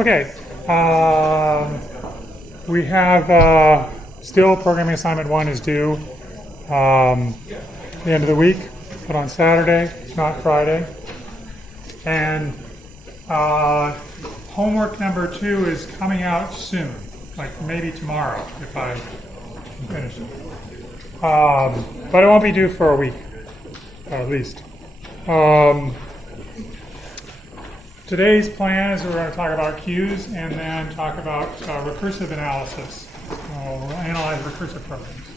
Okay, we have still programming assignment 1 is due the end of the week, but on Saturday, not Friday. And homework number 2 is coming out soon, like maybe tomorrow if I can finish it. But it won't be due for a week, at least. Today's plan is we're going to talk about queues and then talk about recursive analysis. We'll analyze recursive programs.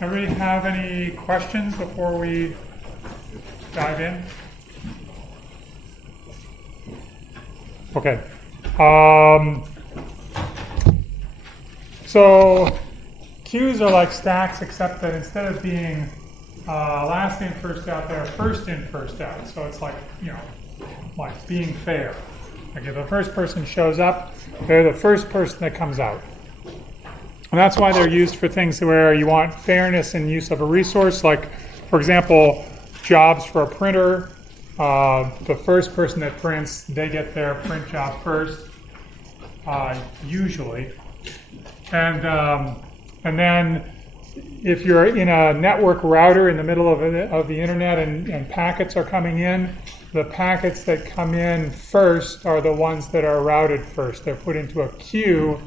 Everybody have any questions before we dive in? Okay. So queues are like stacks, except that instead of being last in, first out, they're first in, first out. So it's like, like being fair. Like if the first person shows up, they're the first person that comes out. And that's why they're used for things where you want fairness in use of a resource. Like, for example, jobs for a printer. The first person that prints, they get their print job first, usually. And then if you're in a network router in the middle of the internet and packets are coming in, the packets that come in first are the ones that are routed first. They're put into a queue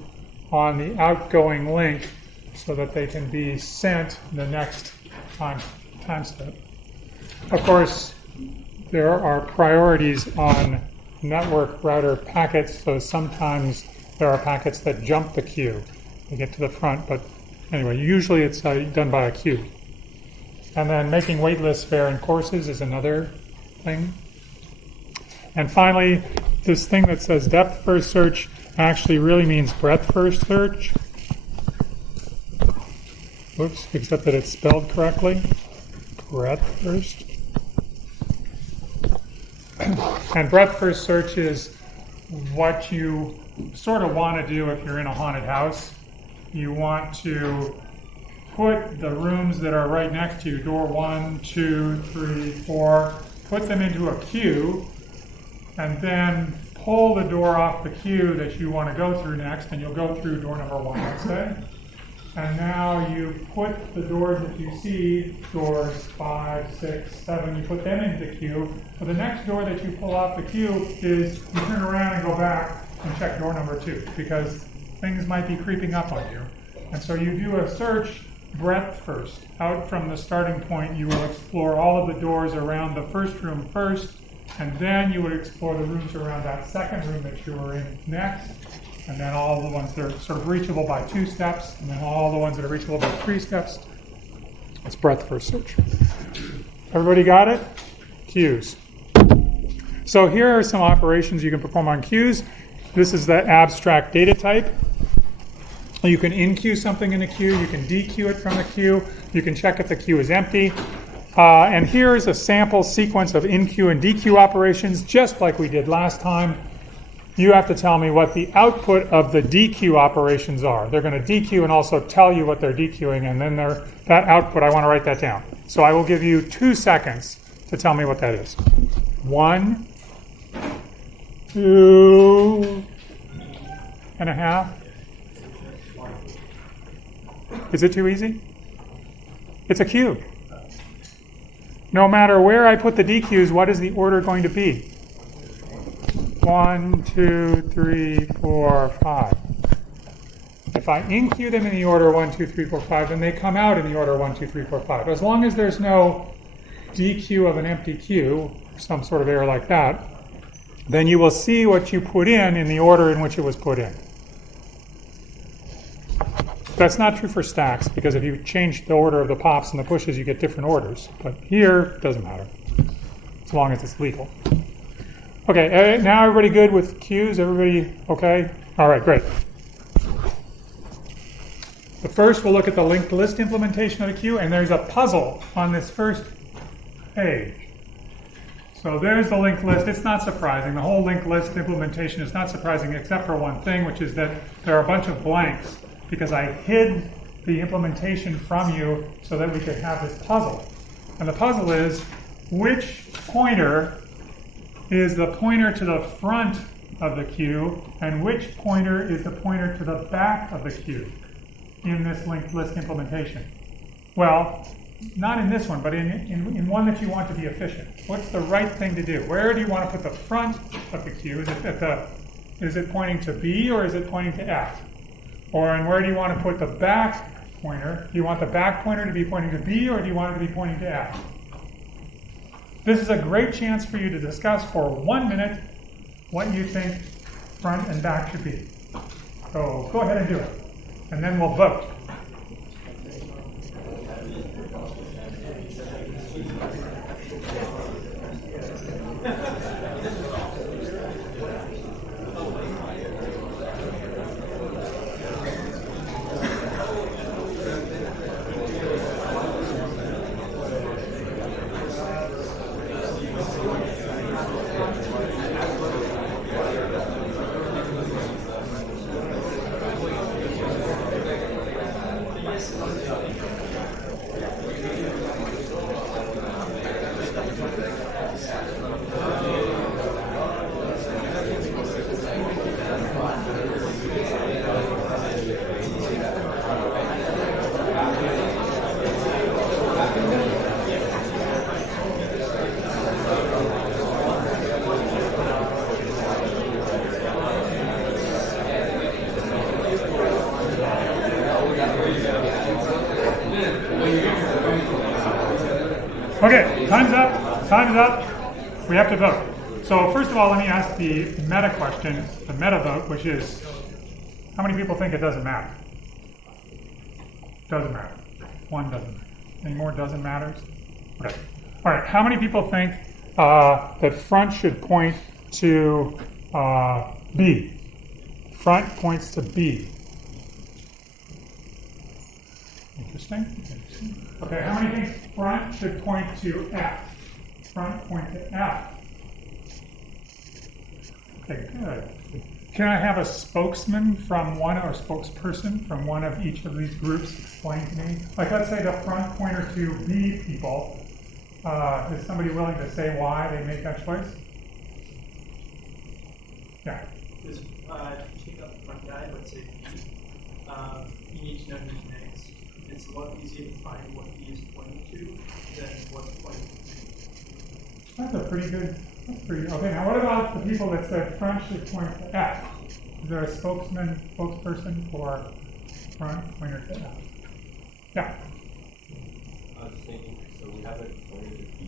on the outgoing link so that they can be sent the next time step. Of course, there are priorities on network router packets, so sometimes there are packets that jump the queue. They get to the front, but anyway, usually it's done by a queue. And then making wait lists fair in courses is another thing. And finally, this thing that says depth first search actually really means breadth first search. Whoops, except that it's spelled correctly. Breadth first. And breadth first search is what you sort of want to do if you're in a haunted house. You want to put the rooms that are right next to you, door 1, 2, 3, 4, put them into a queue, and then pull the door off the queue that you want to go through next, and you'll go through door number 1, let's say. And now you put the doors that you see, doors 5, 6, 7, you put them into the queue. So the next door that you pull off the queue is you turn around and go back and check door number 2, because things might be creeping up on you. And so you do a search breadth first. Out from the starting point, you will explore all of the doors around the first room first, and then you would explore the rooms around that second room that you were in next, and then all the ones that are sort of reachable by 2 steps, and then all the ones that are reachable by 3 steps. It's breadth first search. Everybody got it? Queues. So here are some operations you can perform on queues. This is the abstract data type. You can in-queue something in a queue. You can de-queue it from a queue. You can check if the queue is empty. And here's a sample sequence of in-queue and de-queue operations, just like we did last time. You have to tell me what the output of the de-queue operations are. They're going to de-queue and also tell you what they're de-queuing, and then that output, I want to write that down. So I will give you 2 seconds to tell me what that is. 1, 2 and a half. Is it too easy? It's a queue. No matter where I put the dequeues, what is the order going to be? 1, 2, 3, 4, 5. If I in-queue them in the order 1, 2, 3, 4, 5, then they come out in the order 1, 2, 3, 4, 5. As long as there's no dequeue of an empty queue, some sort of error like that, then you will see what you put in the order in which it was put in. That's not true for stacks, because if you change the order of the pops and the pushes, you get different orders. But here, it doesn't matter, as long as it's legal. Okay, now everybody good with queues? Everybody okay? All right, great. But first, we'll look at the linked list implementation of a queue, and there's a puzzle on this first page. So there's the linked list. It's not surprising. The whole linked list implementation is not surprising, except for one thing, which is that there are a bunch of blanks, because I hid the implementation from you so that we could have this puzzle. And the puzzle is, which pointer is the pointer to the front of the queue, and which pointer is the pointer to the back of the queue in this linked list implementation? Well, not in this one, but in one that you want to be efficient. What's the right thing to do? Where do you want to put the front of the queue? Is it pointing to B or is it pointing to F? Or and where do you want to put the back pointer? Do you want the back pointer to be pointing to B or do you want it to be pointing to F? This is a great chance for you to discuss for 1 minute what you think front and back should be. So go ahead and do it, and then we'll vote. Okay, time's up. Time's up. We have to vote. So first of all, let me ask the meta question, the meta vote, which is, how many people think it doesn't matter? Doesn't matter. One doesn't matter. Any more doesn't matters? Okay. All right, how many people think that front should point to B? Front points to B. Interesting. Okay, how many think front should point to F? Front point to F. Okay, good. Can I have a spokesman from one, or spokesperson from one of each of these groups explain to me? Like, let's say the front pointer to B people. Is somebody willing to say why they make that choice? Yeah. Because if you take out the front guy, let's say you need to know who's next. It's a lot easier to find what he is pointing to than what's pointing to. That's a pretty good. That's pretty okay. Now, what about the people that said front should point to F? Is there a spokesperson for front pointer to F? Yeah. I was thinking, so we have it pointed to B.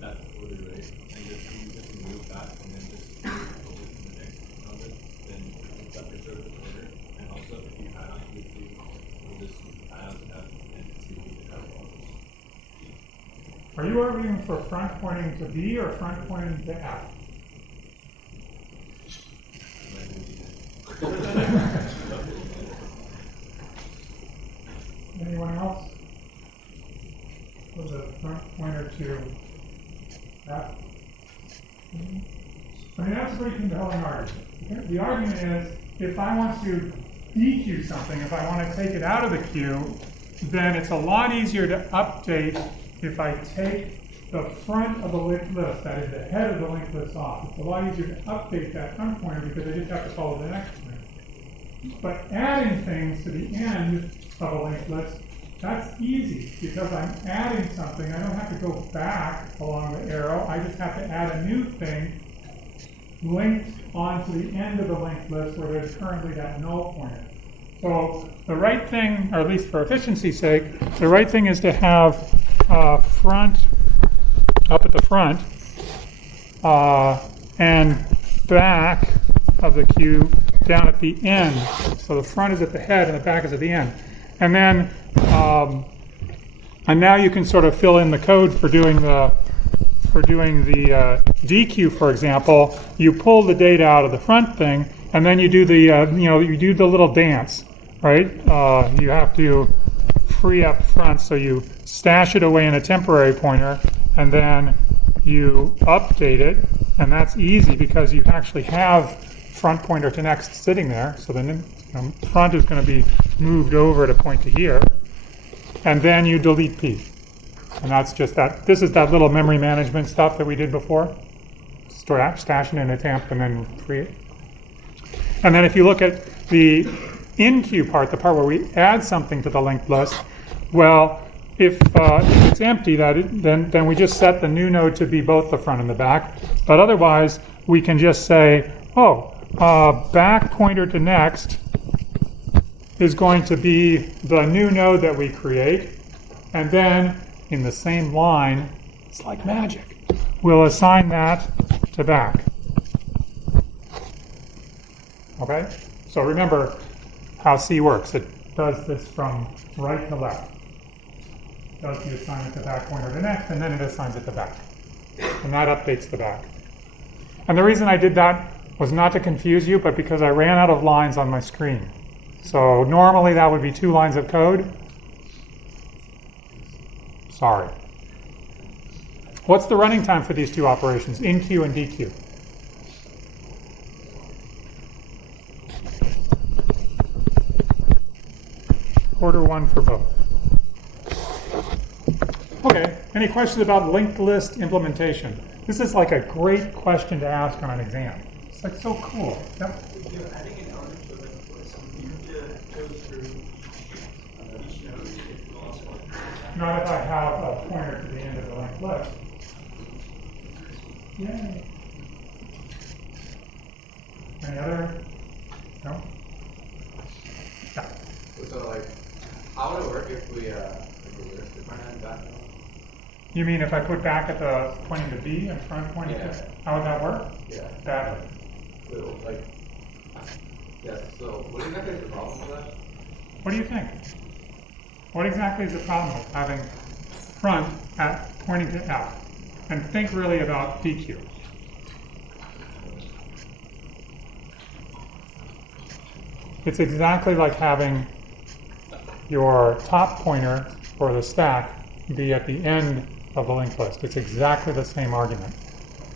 That's the order, right? And you just move that and then just over to the next number, then that gets over the pointer. And also, if you add on to the two, we'll just add on to F and see what we can have all this. Are you arguing for front pointing to B or front pointing to F? Anyone else? Was a front pointer to F? I mean, that's a pretty compelling argument. The argument is, if I want to dequeue something, if I want to take it out of the queue, then it's a lot easier to update if I take the front of the linked list, that is the head of the linked list off. It's a lot easier to update that front pointer because I just have to follow the next pointer. But adding things to the end of a linked list, that's easy because I'm adding something. I don't have to go back along the arrow. I just have to add a new thing linked onto the end of the linked list where there's currently that null pointer. So the right thing, or at least for efficiency's sake, the right thing is to have front up at the front and back of the queue down at the end. So the front is at the head and the back is at the end. And then, and now you can sort of fill in the code for doing the dequeue, for example. You pull the data out of the front thing, and then you do the you do the little dance, right? You have to free up front, so you stash it away in a temporary pointer, and then you update it, and that's easy because you actually have front pointer to next sitting there. So then front is going to be moved over to point to here, and then you delete P. And that's just that. This is that little memory management stuff that we did before. Just stash it in a temp and then free it. And then if you look at the in-queue part, the part where we add something to the linked list, well, if it's empty, then we just set the new node to be both the front and the back. But otherwise, we can just say, oh, back pointer to next is going to be the new node that we create. And then in the same line, it's like magic, we'll assign that to back. Okay? So remember how C works. It does this from right to left. It does the assignment to back pointer to next, and then it assigns it to back. And that updates the back. And the reason I did that was not to confuse you, but because I ran out of lines on my screen. So normally that would be 2 lines of code. Sorry. What's the running time for these 2 operations, in-queue and DQ? Quarter 1 for both. Okay, any questions about linked list implementation? This is like a great question to ask on an exam. It's like so cool. Yep. If you're adding an element to a linked list, you need to go through each node if you lost one. Not if I have a pointer to the end of the linked list. Yay. Any other? No? Yeah. So, like, how would it work if we list the front end back? You mean if I put back at the pointing to B and front pointing to, how would that work? Yeah. Badly. So, like, yes, so what exactly is the problem with that? What do you think? What exactly is the problem with having front at pointing to F? And think really about DQ. It's exactly like having your top pointer for the stack be at the end of the linked list. It's exactly the same argument.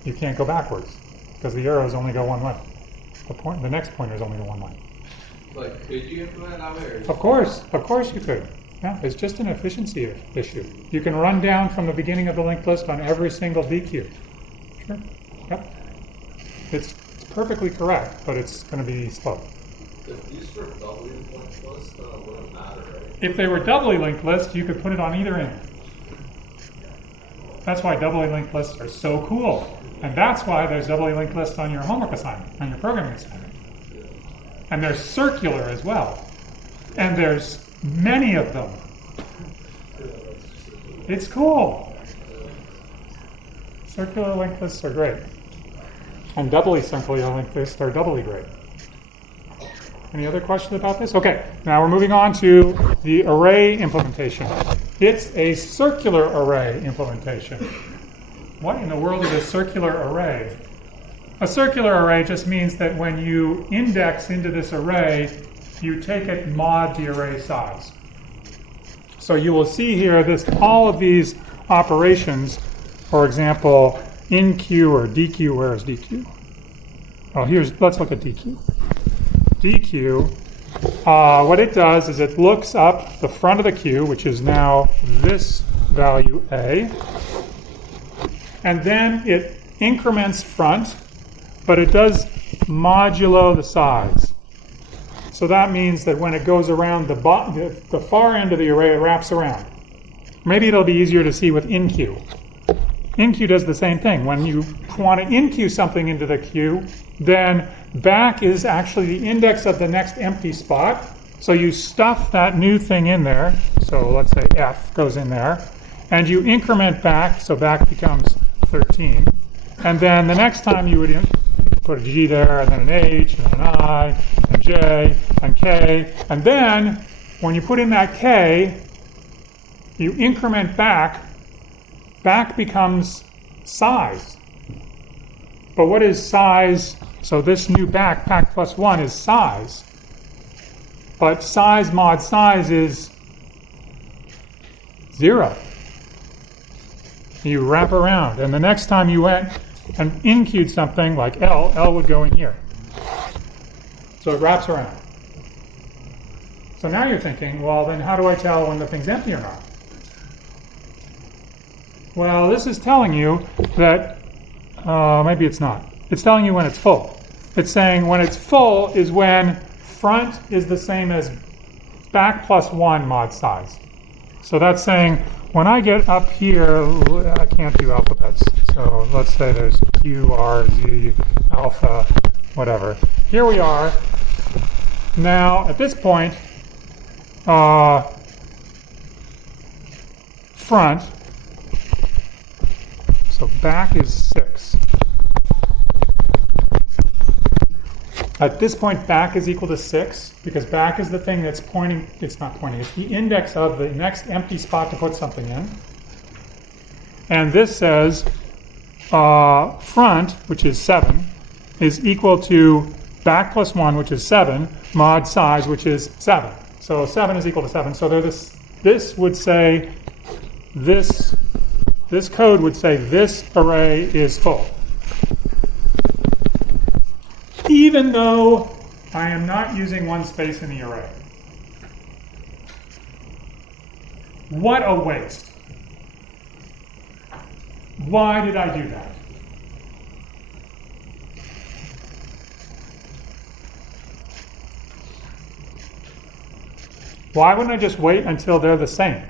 You can't go backwards because the arrows only go one way. The next pointers only go one way. Like, could you implement it that way? Or Of course you could. Yeah, it's just an efficiency issue. You can run down from the beginning of the linked list on every single DQ. Sure. Yep. It's perfectly correct, but it's going to be slow. if these were doubly linked lists, then it wouldn't matter, right? If they were doubly linked lists, you could put it on either end. That's why doubly linked lists are so cool. And that's why there's doubly linked lists on your homework assignment, on your programming assignment. And they're circular as well. And there's many of them. It's cool. Circular linked lists are great. And doubly circular linked lists are doubly great. Any other questions about this? Okay, now we're moving on to the array implementation. It's a circular array implementation. What in the world is a circular array? A circular array just means that when you index into this array, you take it mod the array size. So you will see here this all of these operations, for example, InQ or DQ. Where is DQ? Oh, let's look at DQ. DQ, what it does is it looks up the front of the queue, which is now this value A, and then it increments front, but it does modulo the size. So that means that when it goes around the far end of the array, it wraps around. Maybe it'll be easier to see with InQ. InQ does the same thing. When you want to InQ something into the queue, then back is actually the index of the next empty spot. So you stuff that new thing in there. So let's say F goes in there. And you increment back, so back becomes 13. And then the next time you would put a G there, and then an H, and an I, and J, and K. And then when you put in that K, you increment back. Back becomes size. But what is size? So this new back plus 1 is size. But size mod size is 0. You wrap around. And the next time you went and InQ'd something like L would go in here. So it wraps around. So now you're thinking, well, then how do I tell when the thing's empty or not? Well, this is telling you that Maybe it's not. It's telling you when it's full. It's saying when it's full is when front is the same as back plus 1 mod size. So that's saying when I get up here, I can't do alphabets. So let's say there's Q, R, Z, alpha, whatever. Here we are. Now at this point, front, so back is 6. At this point, back is equal to 6, because back is the thing that's pointing, it's not pointing, it's the index of the next empty spot to put something in. And this says front, which is 7, is equal to back plus 1, which is 7, mod size, which is 7. So 7 is equal to 7. So this would say, this code would say this array is full. Even though I am not using one space in the array. What a waste. Why did I do that? Why wouldn't I just wait until they're the same?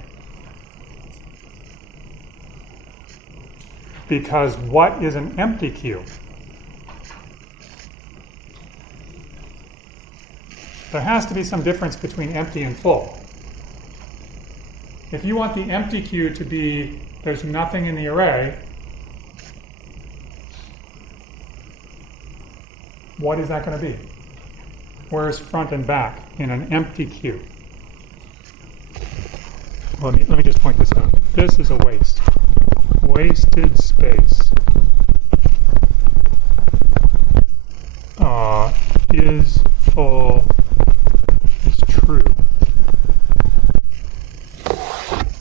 Because what is an empty queue? There has to be some difference between empty and full. If you want the empty queue to be there's nothing in the array, what is that going to be? Where's front and back in an empty queue? Let me just point this out. This is a waste. Wasted space. Is full is true.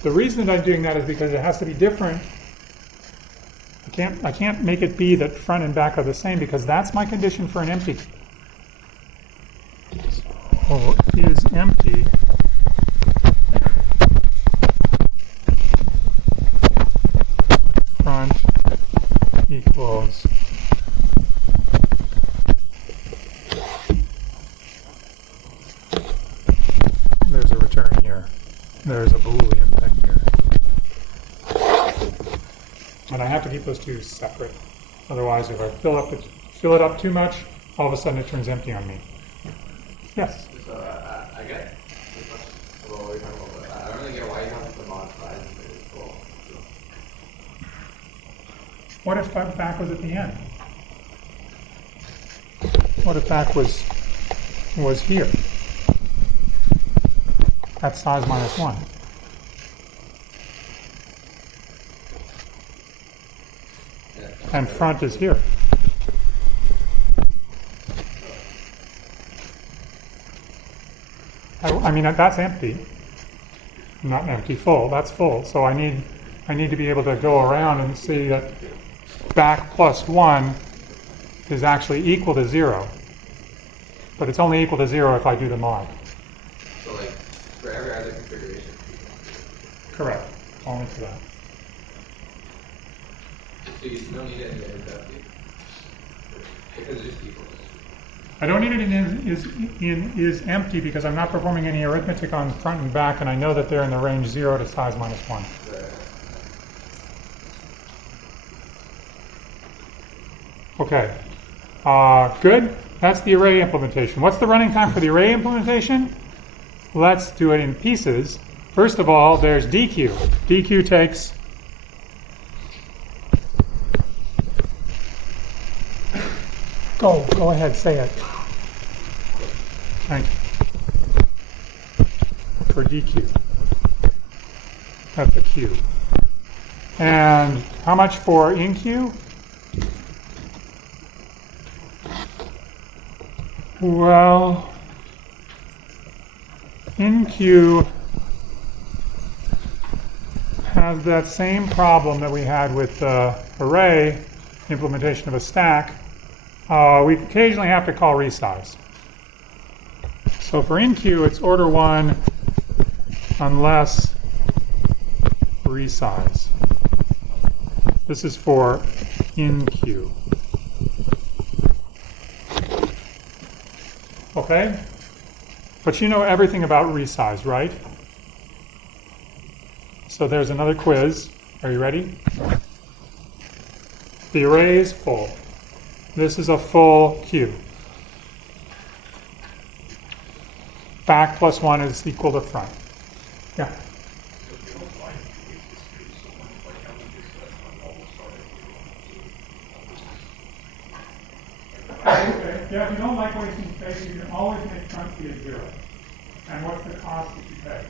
The reason that I'm doing that is because it has to be different. I can't make it be that front and back are the same because that's my condition for an empty. So is empty front equals there's a return here. There's a Boolean thing here. And I have to keep those two separate. Otherwise, if I fill it up too much, all of a sudden it turns empty on me. Yes? So I get the question. Well, what are you talking about? I don't really get why you have the mod size if it is full. What if back was at the end? What if back was here? That's size minus 1. And front is here. I mean, that's empty. Not empty, full. That's full. So I need to be able to go around and see that back plus 1 is actually equal to 0. But it's only equal to 0 if I do the mod. So like for every other configuration. Correct. Only for that. So you don't need it in the empty because it's just equal. I don't need it in is empty because I'm not performing any arithmetic on front and back, and I know that they're in the range 0 to size minus 1. Okay. Good. That's the array implementation. What's the running time for the array implementation? Let's do it in pieces. First of all, there's DQ. DQ takes Go ahead, say it. Thank you. For DQ. That's a Q. And how much for InQ? Well, InQ has that same problem that we had with the array implementation of a stack. We occasionally have to call resize. So for InQ, it's order 1 unless resize. This is for in queue. Okay? But you know everything about resize, right? So there's another quiz. Are you ready? The array is full. This is a full queue. Back plus 1 is equal to front. Yeah. Okay. Yeah, if you don't like wasting space, you can always make front be a 0. And what's the cost that you pay?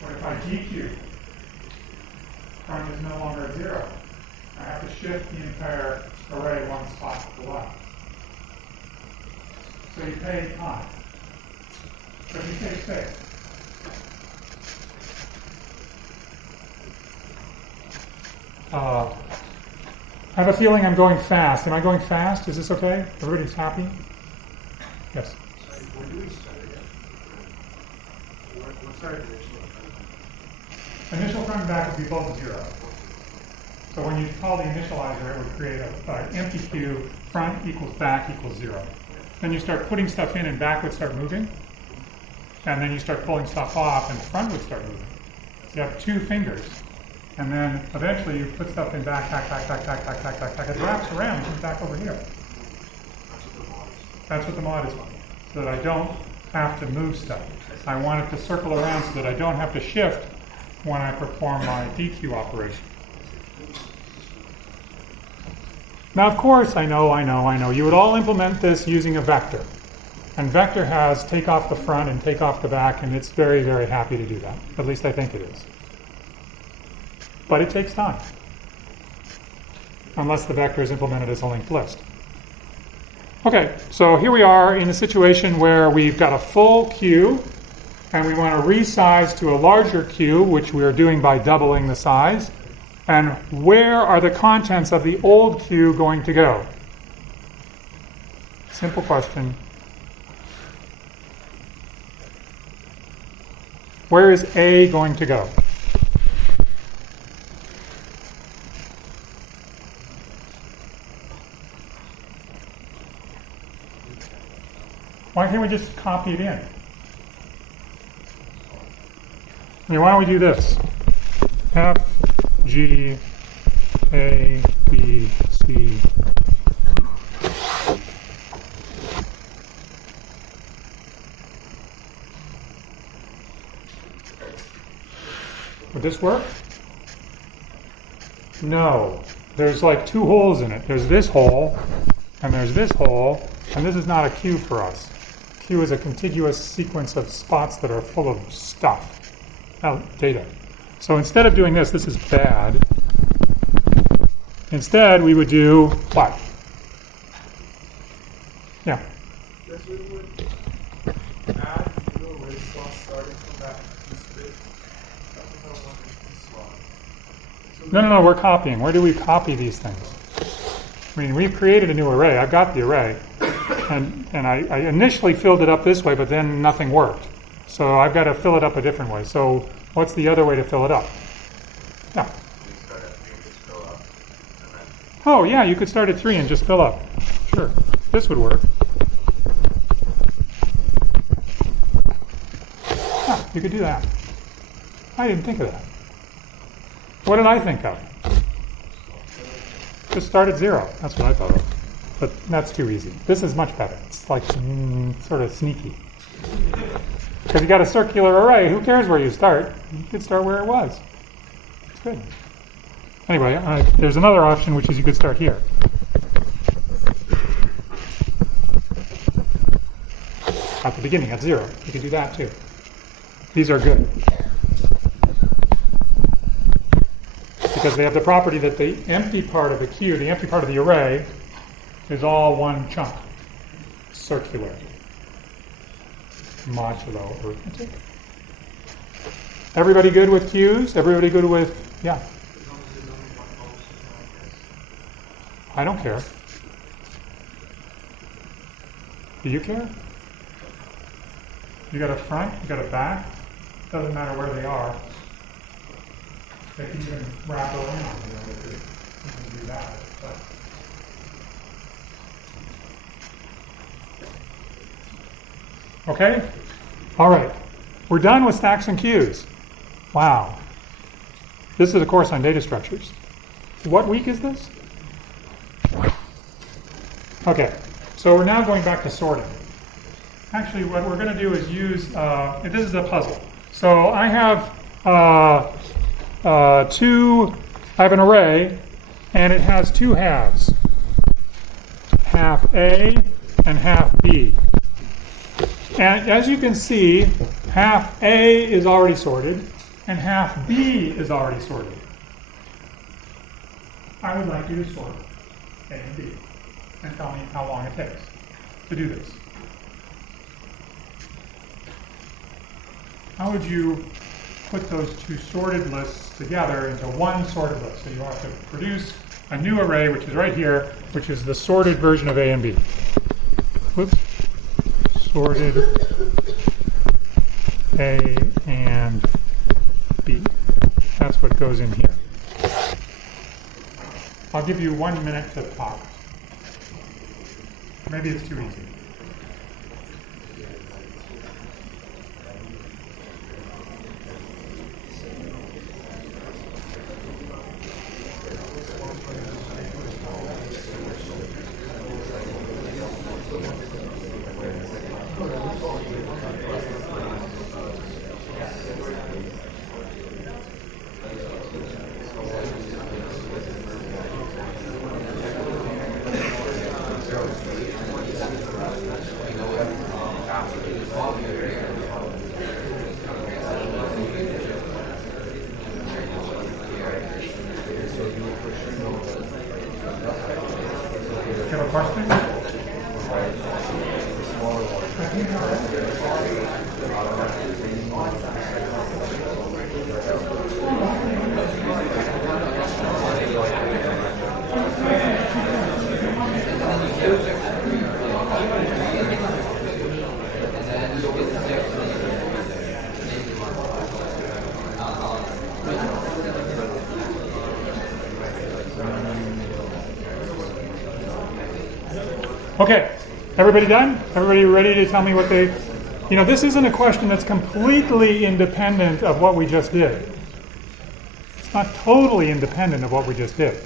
What if I GQ? Front is no longer a 0. I have to shift the entire array one spot to the left. So you pay time. But you save space. I have a feeling I'm going fast. Am I going fast? Is this okay? Everybody's happy? Yes. Sorry, where do we start again? What's our initial? Initial front and back would be both 0. So when you call the initializer, it would create an empty queue, front equals back equals 0. Then you start putting stuff in and back would start moving. And then you start pulling stuff off and front would start moving. You have 2 fingers. And then eventually you put stuff in back, it wraps around and comes back over here. That's what the mod is for. So that I don't have to move stuff. I want it to circle around so that I don't have to shift when I perform my DQ operation. Now, of course, I know, you would all implement this using a vector. And vector has take off the front and take off the back, and it's very, very happy to do that. At least I think it is. But it takes time. Unless the vector is implemented as a linked list. Okay, so here we are in a situation where we've got a full queue, and we want to resize to a larger queue, which we are doing by doubling the size. And where are the contents of the old queue going to go? Simple question. Where is A going to go? Why can't we just copy it in? I mean, why don't we do this? F, G, A, B, C. Would this work? No. There's like 2 holes in it. There's this hole, and there's this hole, and this is not a queue for us. Queue is a contiguous sequence of spots that are full of stuff, data. So instead of doing this is bad. Instead, we would do what? Yeah. Yes, we would add new array slots starting from that piece bit. No, we're copying. Where do we copy these things? I mean, we've created a new array. I've got the array. And I initially filled it up this way, but then nothing worked. So I've got to fill it up a different way. So what's the other way to fill it up? Yeah. Oh, yeah, you could start at 3 and just fill up. Sure. This would work. Yeah, you could do that. I didn't think of that. What did I think of? Just start at 0. That's what I thought of. But that's too easy. This is much better. It's like sort of sneaky. Because you got a circular array. Who cares where you start? You could start where it was. It's good. Anyway, there's another option, which is you could start here. At the beginning, at 0. You could do that too. These are good. Because they have the property that the empty part of the queue, the empty part of the array, is all one chunk. Circular. Modulo arithmetic. Everybody good with queues? Everybody good with, yeah. I don't care. Do you care? You got a front, you got a back, Doesn't matter where they are. They can even wrap around, they can do that. But okay? All right. We're done with stacks and queues. Wow. This is a course on data structures. What week is this? Okay. So we're now going back to sorting. Actually, what we're going to do is use, this is a puzzle. So I have I have an array, and it has two halves. Half A and half B. And as you can see, half A is already sorted, and half B is already sorted. I would like you to sort A and B, and tell me how long it takes to do this. How would you put those two sorted lists together into one sorted list? So you have to produce a new array, which is right here, which is the sorted version of A and B. Whoops. Sorted A and B. That's what goes in here. I'll give you 1 minute to talk. Maybe it's too easy. Do you have a question? Okay, everybody done? Everybody ready to tell me what they... You know, this isn't a question that's completely independent of what we just did. It's not totally independent of what we just did,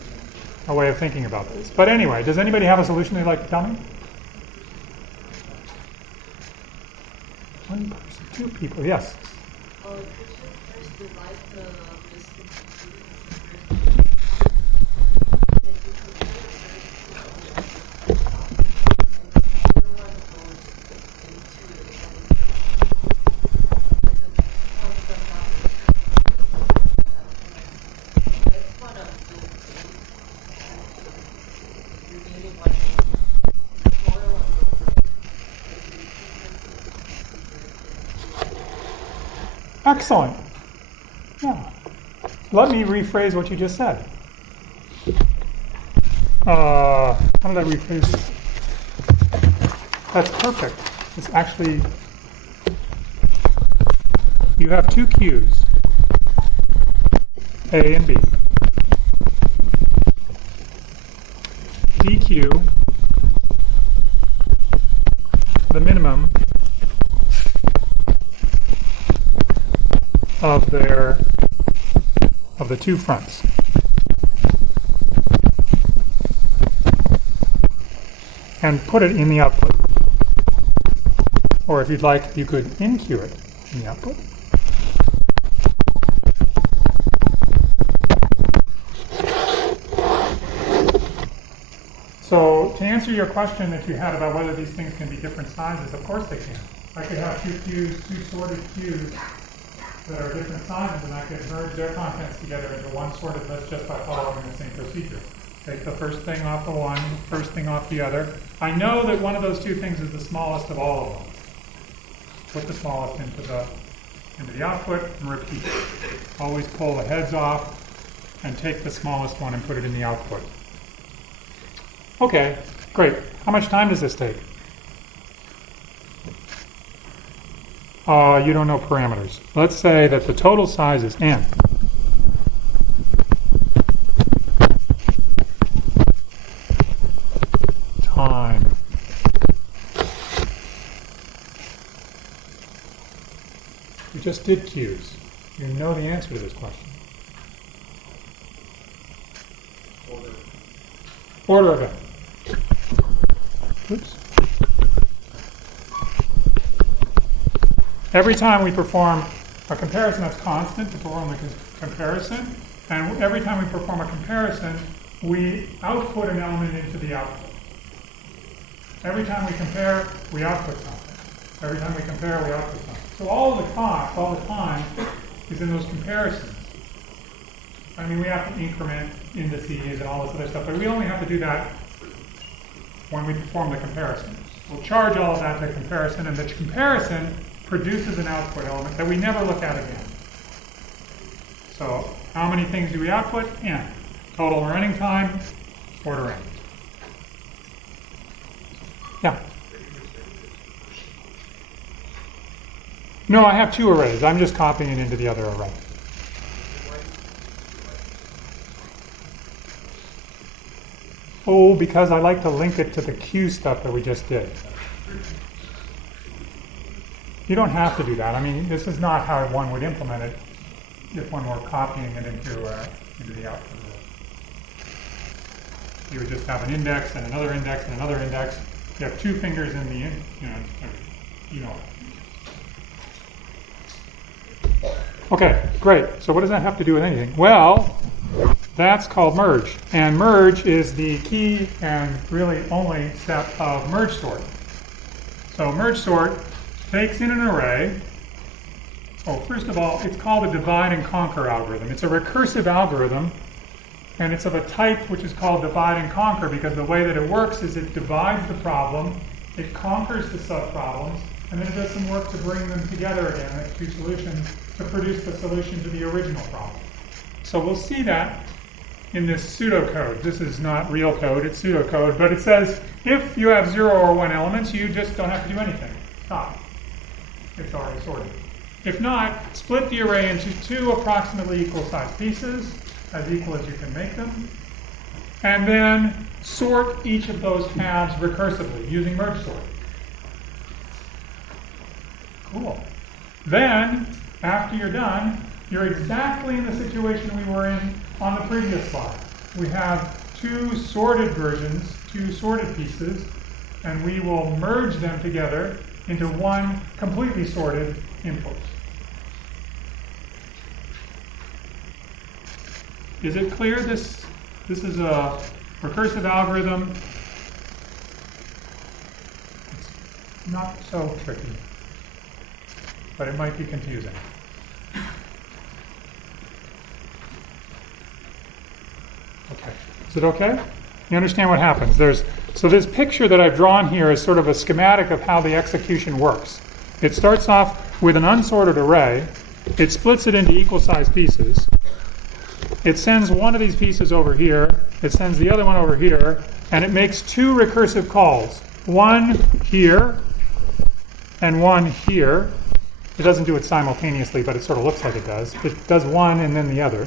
a way of thinking about this. But anyway, does anybody have a solution they'd like to tell me? One person, two people, yes. Could you first divide the list into two? Then you compare the other one goes into the that's one of the remaining one smaller one Excellent. Yeah. Let me rephrase what you just said. How did I rephrase it? That's perfect. It's actually, you have two queues, A and B. DQ, the minimum of the two fronts. And put it in the output. Or if you'd like, you could enqueue it in the output. So to answer your question that you had about whether these things can be different sizes, of course they can. I could have two queues, two sorted queues that are different sizes, and I could merge their contents together into one sorted list just by following the same procedure. Take the first thing off the one, first thing off the other. I know that one of those two things is the smallest of all of them. Put the smallest into the output and repeat. Always pull the heads off and take the smallest one and put it in the output. Okay, great. How much time does this take? You don't know parameters. Let's say that the total size is n. Time. We just did Q's. You know the answer to this question. Order of n. Oops. Every time we perform a comparison that's constant to perform a comparison, and every time we perform a comparison, we output an element into the output. Every time we compare, we output something. Every time we compare, we output something. So all of the cost, all the time, is in those comparisons. I mean, we have to increment indices and all this other stuff, but we only have to do that when we perform the comparison. We'll charge all of that to comparison, and the comparison produces an output element that we never look at again. So how many things do we output? N. Total running time, order n. Yeah. No, I have two arrays. I'm just copying it into the other array. Oh, because I like to link it to the Q stuff that we just did. You don't have to do that. I mean, this is not how one would implement it if one were copying it into the output. You would just have an index and another index and another index. You have two fingers in the, you know. Okay, great. So what does that have to do with anything? Well, that's called merge. And merge is the key and really only step of merge sort. So merge sort takes in an array. Oh, first of all, it's called a divide and conquer algorithm. It's a recursive algorithm, and it's of a type which is called divide and conquer because the way that it works is it divides the problem, it conquers the subproblems, and then it does some work to bring them together again, the two solutions, to produce the solution to the original problem. So we'll see that in this pseudocode. This is not real code, it's pseudocode, but it says if you have 0 or 1 elements, you just don't have to do anything. Stop. It's already sorted. If not, split the array into two approximately equal sized pieces, as equal as you can make them, and then sort each of those halves recursively using merge sort. Cool. Then, after you're done, you're exactly in the situation we were in on the previous slide. We have two sorted versions, two sorted pieces, and we will merge them together into one completely sorted input. Is it clear this is a recursive algorithm? It's not so tricky, but it might be confusing. Okay, is it okay? You understand what happens? So this picture that I've drawn here is sort of a schematic of how the execution works. It starts off with an unsorted array. It splits it into equal-sized pieces. It sends one of these pieces over here. It sends the other one over here. And it makes two recursive calls. One here and one here. It doesn't do it simultaneously, but it sort of looks like it does. It does one and then the other.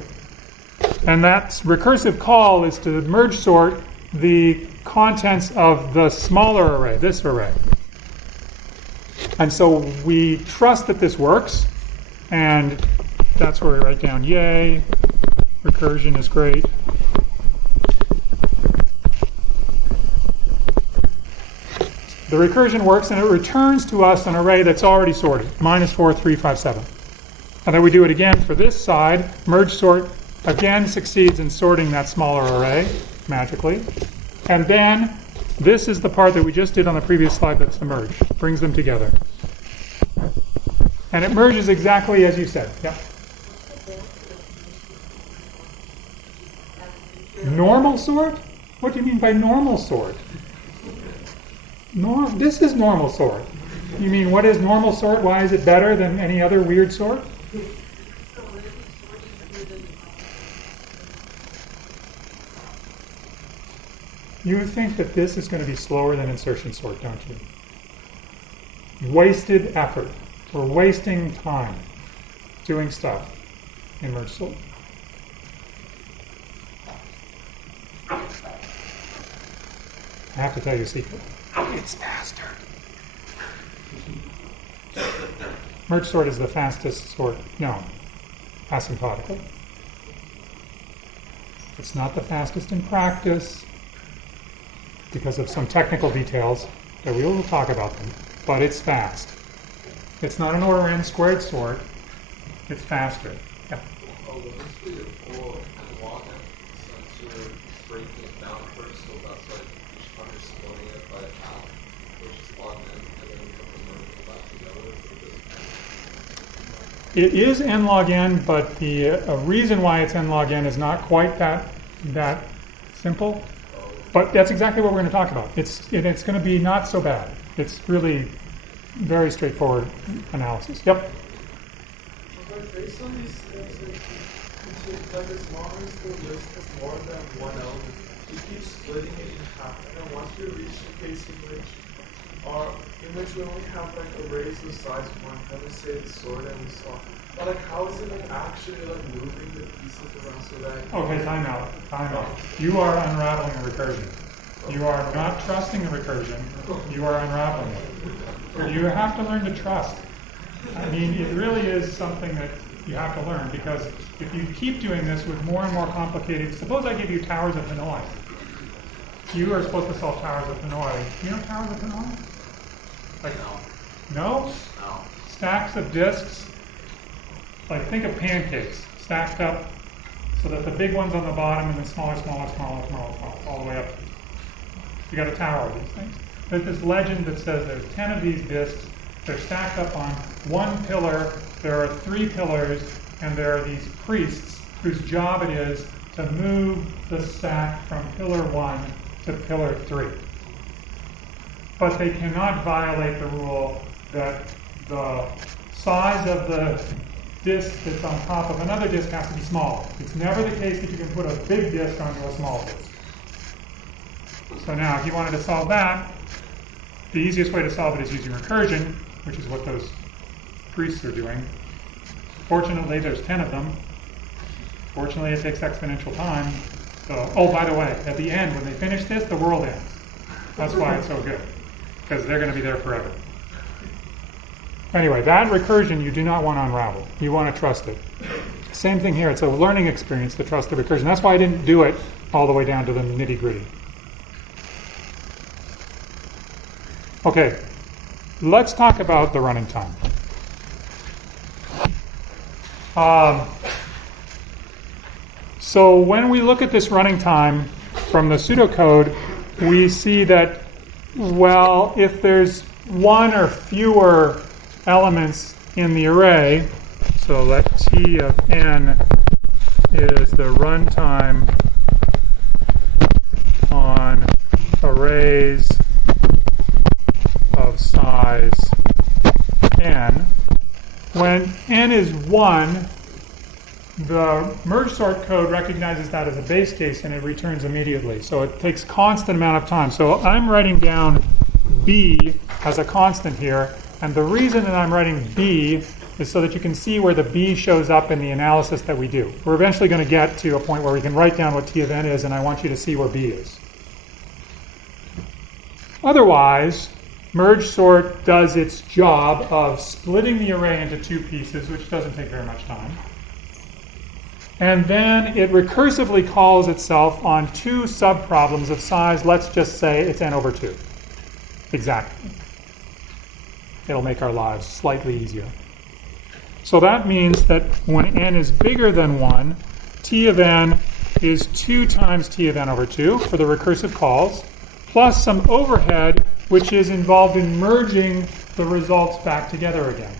And that recursive call is to merge sort the contents of the smaller array, this array. And so we trust that this works, and that's where we write down, yay, recursion is great. The recursion works, and it returns to us an array that's already sorted, -4, 3, 5, 7. And then we do it again for this side. Merge sort again succeeds in sorting that smaller array magically. And then this is the part that we just did on the previous slide, that's the merge. Brings them together. And it merges exactly as you said. Yeah. Normal sort? What do you mean by normal sort? This is normal sort. You mean what is normal sort? Why is it better than any other weird sort? You think that this is going to be slower than insertion sort, don't you? Wasted effort. We're wasting time doing stuff in merge sort. I have to tell you a secret. It's faster. Merge sort is the fastest sort known, asymptotically. It's not the fastest in practice because of some technical details that we will talk about them, but it's fast. It's not an order n squared sort. It's faster. Yeah. Oh, but this be a full and log it since you're breaking it down first, so that's why each time you're splitting it by half, which is log n, and then you have to merge it back together for this. It is n log n, but the reason why it's n log n is not quite that simple. But that's exactly what we're going to talk about. It's going to be not so bad. It's really very straightforward analysis. Yep. But based on these things, like as long as the list has more than one element, you keep splitting it in half, and then once we reach the case in which we only have like arrays of size 1, then we say it's sorted and we solve. But like how is it like actually like moving the pieces around so that Okay, time out. You are unraveling a recursion. You are not trusting a recursion. You are unraveling it. You have to learn to trust. I mean, it really is something that you have to learn, because if you keep doing this with more and more complicated, suppose I give you towers of Hanoi. You are supposed to solve towers of Hanoi. Do you know towers of Hanoi? Like, no? No. Stacks of disks. Like, think of pancakes stacked up so that the big one's on the bottom and then smaller, all the way up. You got a tower of these things. There's this legend that says there's 10 of these disks. They're stacked up on one pillar. There are 3 pillars, and there are these priests whose job it is to move the stack from pillar 1 to pillar 3. But they cannot violate the rule that the size of the disk that's on top of another disk has to be small. It's never the case that you can put a big disk onto a small disk. So now, if you wanted to solve that, the easiest way to solve it is using recursion, which is what those priests are doing. Fortunately, there's 10 of them. Fortunately, it takes exponential time. So, oh, by the way, at the end, when they finish this, the world ends. That's why it's so good, because they're going to be there forever. Anyway, that recursion you do not want to unravel. You want to trust it. Same thing here. It's a learning experience to trust the recursion. That's why I didn't do it all the way down to the nitty-gritty. Okay, let's talk about the running time. So when we look at this running time from the pseudocode, we see that, well, if there's one or fewer elements in the array, so let T of n is the runtime on arrays of size n. When n is 1, the merge sort code recognizes that as a base case and it returns immediately. So it takes constant amount of time. So I'm writing down b as a constant here, and the reason that I'm writing b is so that you can see where the b shows up in the analysis that we do. We're eventually going to get to a point where we can write down what T of n is, and I want you to see where b is. Otherwise, merge sort does its job of splitting the array into 2 pieces, which doesn't take very much time. And then it recursively calls itself on 2 subproblems of size. Let's just say it's n over 2. Exactly. It'll make our lives slightly easier. So that means that when n is bigger than 1, T of n is 2 times T of n over 2 for the recursive calls, plus some overhead, which is involved in merging the results back together again.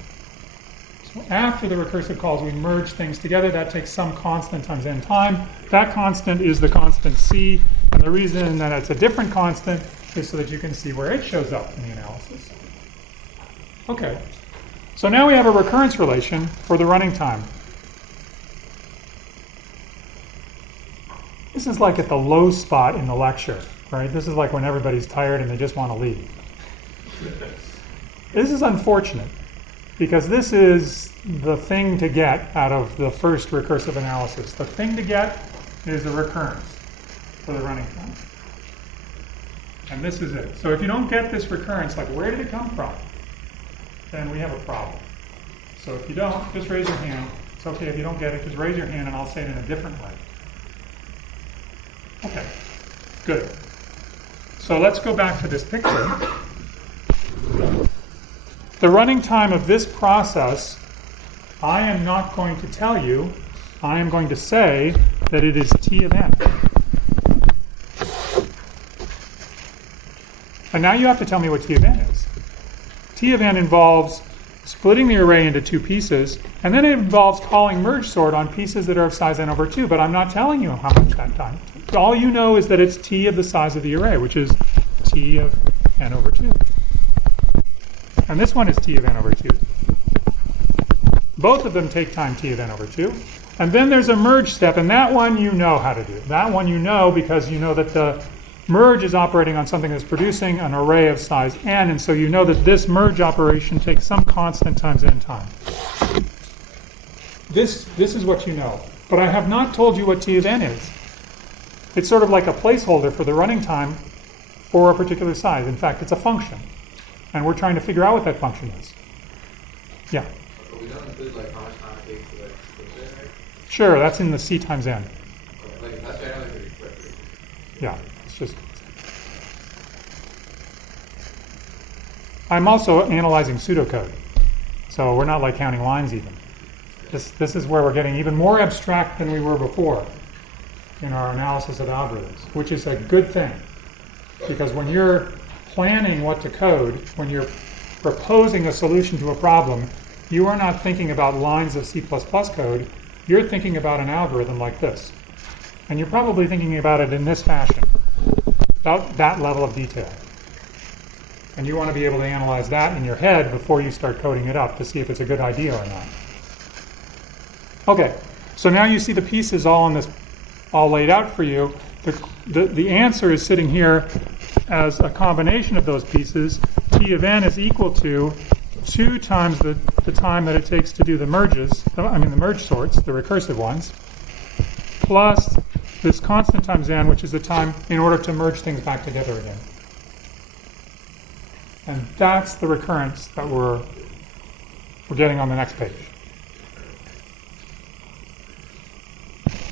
So after the recursive calls, we merge things together. That takes some constant times n time. That constant is the constant c, and the reason that it's a different constant is so that you can see where it shows up in the analysis. Okay, so now we have a recurrence relation for the running time. This is like at the low spot in the lecture, right? This is like when everybody's tired and they just want to leave. This is unfortunate. because this is the thing to get out of the first recursive analysis. The thing to get is a recurrence for the running time. And this is it. So if you don't get this recurrence, like where did it come from? Then we have a problem. So if you don't, just raise your hand. It's okay if you don't get it, just raise your hand and I'll say it in a different way. Okay, good. So let's go back to this picture. The running time of this process, I am not going to tell you. I am going to say that it is T of n. And now you have to tell me what T of n is. T of n involves splitting the array into two pieces, and then it involves calling merge sort on pieces that are of size n over 2, but I'm not telling you how much that time. All you know is that it's T of the size of the array, which is T of n over 2. And this one is T of n over 2. Both of them take time T of n over 2. And then there's a merge step, and that one you know how to do. That one you know because you know that the merge is operating on something that's producing an array of size n, and so you know that this merge operation takes some constant times n time. This is what you know. But I have not told you what T of n is. It's sort of like a placeholder for the running time for a particular size. In fact, it's a function. And we're trying to figure out what that function is. Yeah? But we don't include like how much time it takes to like switch it, right? Sure, that's in the C times n. Like that's generally pretty quick. Yeah, it's just... I'm also analyzing pseudocode. So we're not like counting lines even. This is where we're getting even more abstract than we were before in our analysis of algorithms, which is a good thing. Because when you're planning what to code, when you're proposing a solution to a problem, you are not thinking about lines of C++ code, you're thinking about an algorithm like this. And you're probably thinking about it in this fashion, about that level of detail. And you want to be able to analyze that in your head before you start coding it up to see if it's a good idea or not. Okay, so now you see the pieces all on this, all laid out for you. The answer is sitting here as a combination of those pieces. T of n is equal to 2 times the time that it takes to do the merges, the merge sorts, the recursive ones, plus this constant times n, which is the time in order to merge things back together again. And that's the recurrence that we're getting on the next page.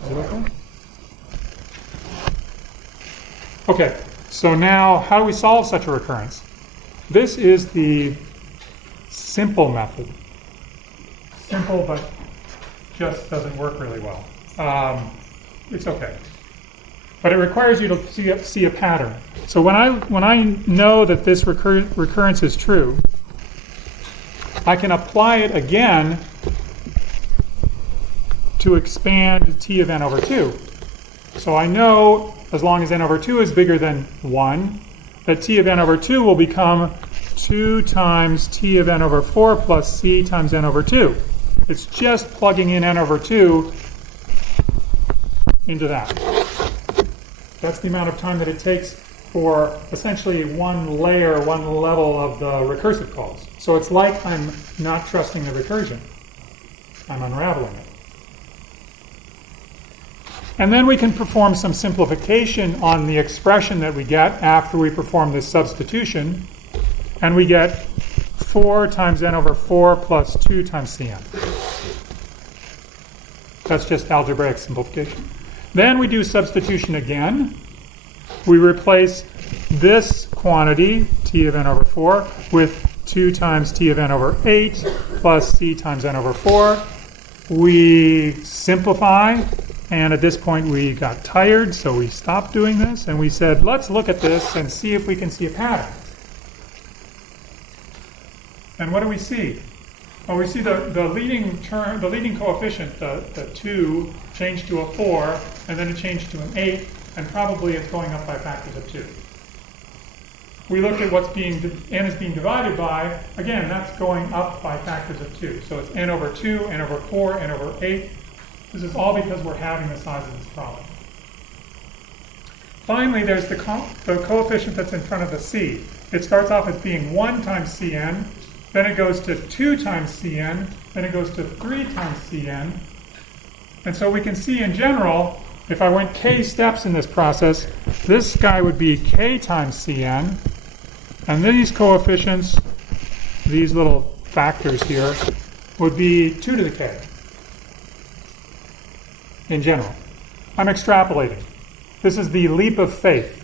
Is it okay? Okay, so now how do we solve such a recurrence? This is the simple method. Simple, but just doesn't work really well. It's okay. But it requires you to see a pattern. So when I know that this recurrence is true, I can apply it again to expand T of n over 2. So I know, as long as n over 2 is bigger than 1, that T of n over 2 will become 2 times T of n over 4 plus C times n over 2. It's just plugging in n over 2 into that. That's the amount of time that it takes for essentially one layer, one level of the recursive calls. So it's like I'm not trusting the recursion. I'm unraveling it. And then we can perform some simplification on the expression that we get after we perform this substitution. And we get 4 times n over 4 plus 2 times Cn. That's just algebraic simplification. Then we do substitution again. We replace this quantity, T of n over 4, with 2 times T of n over 8 plus C times n over 4. We simplify. And at this point we got tired, so we stopped doing this, and we said, let's look at this and see if we can see a pattern. And what do we see? Well, we see the leading term, the leading coefficient, the 2, changed to a 4, and then it changed to an 8, and probably it's going up by factors of 2. We look at what's n is being divided by. Again, that's going up by factors of 2. So it's n over 2, n over 4, n over 8. This is all because we're halving the size of this problem. Finally, there's the coefficient that's in front of the C. It starts off as being 1 times Cn, then it goes to 2 times Cn, then it goes to 3 times Cn. And so we can see in general, if I went k steps in this process, this guy would be k times Cn, and these coefficients, these little factors here, would be 2 to the k in general. I'm extrapolating. This is the leap of faith.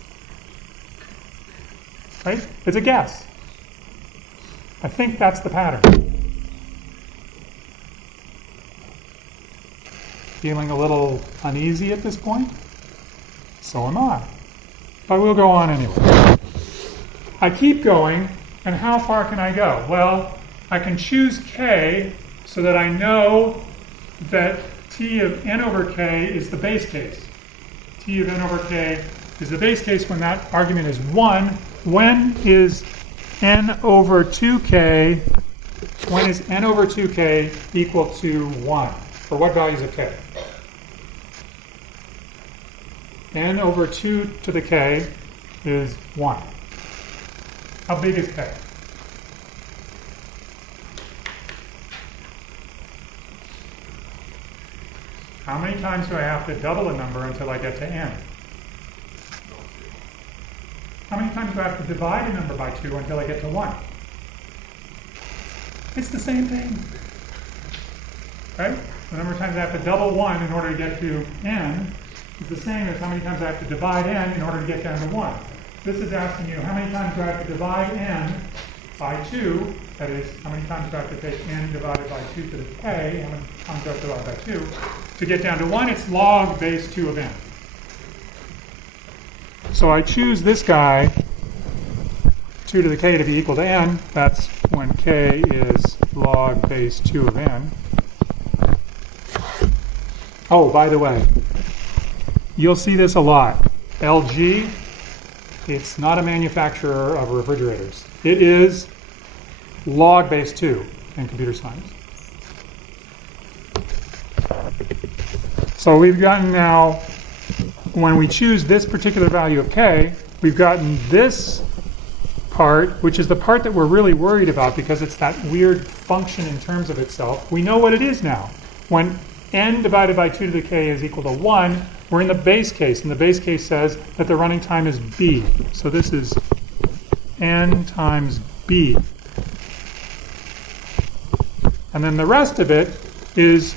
Right? It's a guess. I think that's the pattern. Feeling a little uneasy at this point? So am I. But we'll go on anyway. I keep going, and how far can I go? Well, I can choose k so that I know that t of n over k is the base case. T of n over k is the base case when that argument is 1. When is n over 2k, when is n over 2k equal to 1? For what values of k? N over 2 to the k is 1. How big is k? How many times do I have to double a number until I get to n? How many times do I have to divide a number by 2 until I get to 1? It's the same thing. Right? The number of times I have to double 1 in order to get to n is the same as how many times I have to divide n in order to get down to 1. This is asking you how many times do I have to divide n by 2, that is, how many times do I have to take n divided by 2 to the k, how many times do I have to divide by 2, to get down to 1, it's log base 2 of n. So I choose this guy, 2 to the k to be equal to n, that's when k is log base 2 of n. Oh, by the way, you'll see this a lot. LG, it's not a manufacturer of refrigerators. It is log base 2 in computer science. So we've gotten now, when we choose this particular value of k, we've gotten this part, which is the part that we're really worried about because it's that weird function in terms of itself. We know what it is now. When n divided by 2 to the k is equal to 1, we're in the base case, and the base case says that the running time is b. So this is n times b. And then the rest of it is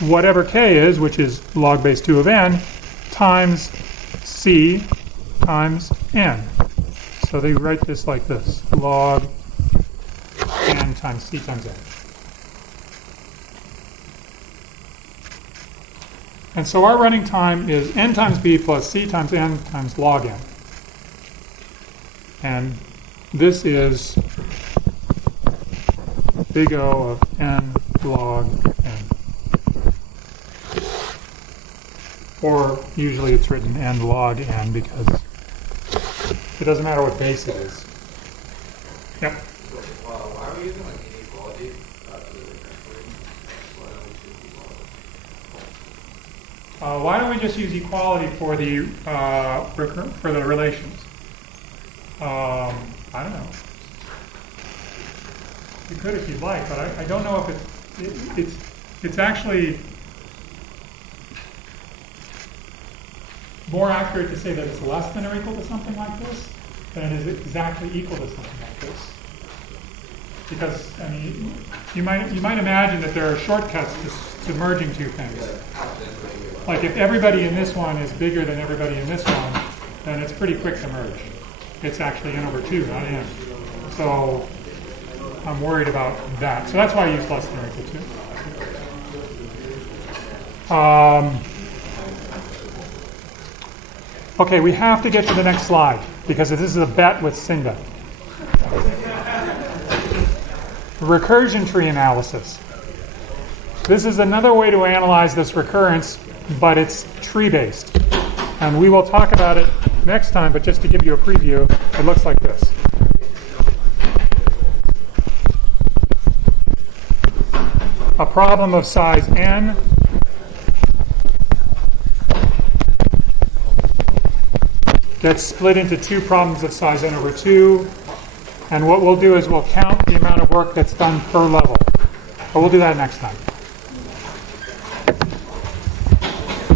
whatever k is, which is log base 2 of n, times c times n. So they write this like this, log n times c times n. And so our running time is n times b plus c times n times log n. And this is big O of n log n. Or usually it's written n log n because it doesn't matter what base it is. Yep. Why are we using like inequality? Why don't we just use equality for the relations? I don't know. You could if you'd like, but I don't know if it's actually more accurate to say that it's less than or equal to something like this than it is exactly equal to something like this. Because I mean, you might imagine that there are shortcuts to merging two things. Like if everybody in this one is bigger than everybody in this one, then it's pretty quick to merge. It's actually n over 2, not n. So I'm worried about that. So that's why I use less than or equal to. Okay, we have to get to the next slide because this is a bet with Singa. Recursion tree analysis. This is another way to analyze this recurrence, but it's tree-based. And we will talk about it next time, but just to give you a preview, it looks like this. A problem of size n gets split into two problems of size n over 2, And what we'll do is we'll count the amount of work that's done per level. But we'll do that next time.